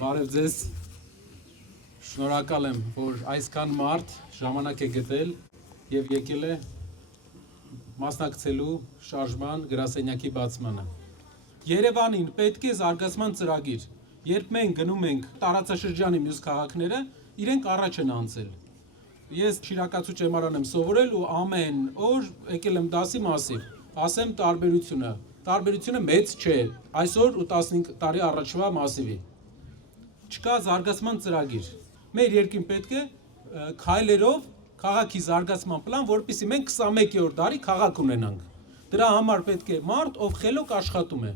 Բարև ձեզ, շնորհակալ եմ, որ այսքան մարդ ժամանակ է գտել և եկել է մասնակցելու շարժման գրասենյակի բացմանը։ Երևանին պետք է զարգացման ծրագիր, երբ մենք գնում ենք տարածաշրջանի մյուս քաղաքները, իրենք առաջ են անցել։ Ես շիրակացու ճեմարան եմ սովորել ու ամեն օր եկել եմ դասի մասիվ, ասեմ տարբերությունը մեծ չէ, այսօր ու 15 տարի առաջվա մասիվի։ Չկա զարգացման ծրագիր։ Մեր երկրին պետք է քայլերով քաղաքի զարգացման պլան, որպեսզի մենք 21-րդ դարի քաղաք ունենանք։ Դրա համար պետք է մարդ, ով խելոք աշխատում է,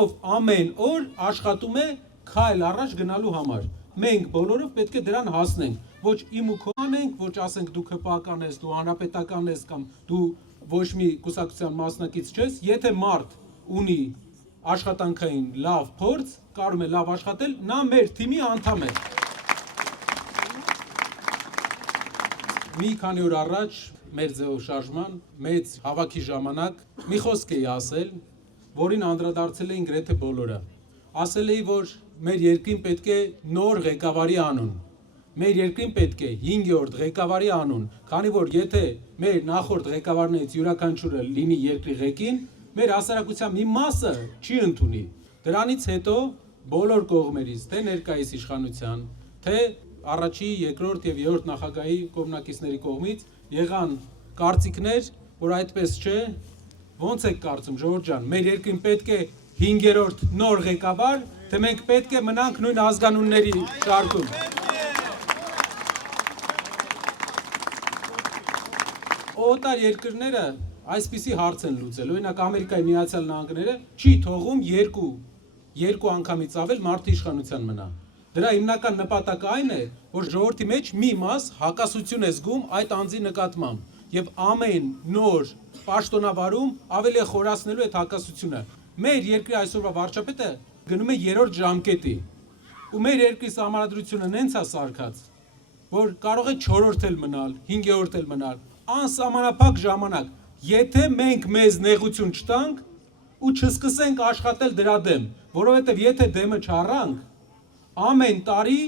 ով ամեն օր աշխատում է քայլ առաջ գնալու համար։ Մենք բոլորով պետք է դրան հասնենք, ոչ իմ ու քո անենք, ոչ ասենք դու ԿՊԱ-ական ես, դու հանրապետական ես կամ դու ոչ մի կուսակցության մասնակից չես, եթե մարդ ունի աշխատանքային լավ փորձ, կարող է լավ աշխատել, նա մեր թիմի անդամ է։ Մի քանի օր առաջ մեր ձեւով շարժման մեծ հավաքի ժամանակ մի խոսք էի ասել, որին անդրադարձել էին գրեթե բոլորը։ Ասել էի, որ մեր երկրին պետք է նոր ղեկավարի անուն։ Մեր երկրին պետք է 5-րդ ղեկավարի անուն, քանի որ եթե մեր նախորդ ղեկավարներից յուրաքանչյուրը լինի երկրի ղեկին, մեր հասարակության մի մասը չի ընդունի։ Դրանից հետո բոլոր կողմերից, թե ներկայիս իշխանության, թե առաջի, երկրորդ եւ երրորդ նախագահի կողմնակիցների կողմից եղան կարծիքներ, որ այդպես չէ, ո՞նց եք կարծում, ժողովուրդ ջան, մեր երկրին պետք է 5-րդ նոր ղեկավար, թե մենք պետք է մնանք նույն ազգանունների շարքում։ Օտար երկրները այսպիսի հարց են լուծել, օրինակ Ամերիկայի Միացյալ Նահանգները չի թողում երկու անգամից ավել մարդու իշխանության մնա։ Դրա հիմնական նպատակը այն է, որ ժողովրդի մեջ մի մաս հակասություն է զգում այդ անձի նկատմամբ եւ ամեն նոր պաշտոնավարում ավելի է խորացնելու այդ հակասությունը։ Մեր երկրի այսօրվա վարչապետը գնում է 3-րդ ժամկետի ու մեր երկրի սահմանադրությունը նենց է սարքած, որ կարող է 4-րդ էլ մնալ, 5-րդ էլ մնալ, անսահմանափակ ժամանակ, եթե մենք մեզ նեղություն չտանք ու չսկսենք աշխատել դրա դեմ, որովհետև եթե դեմը չառանք, ամեն տարի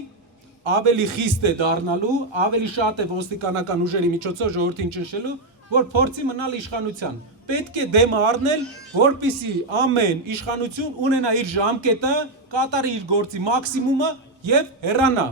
ավելի խիստ է դառնալու, ավելի շատ է ոստիկանական ուժերի միջոցով ժողովրդին ճնշելու, որ փորձի մնալ իշխանության։ Պետք է դեմը առնել, որպեսզի ամեն իշխանություն ունենա իր ժամկետը, կատարի իր գործի մաքսիմումը եւ հեռանա։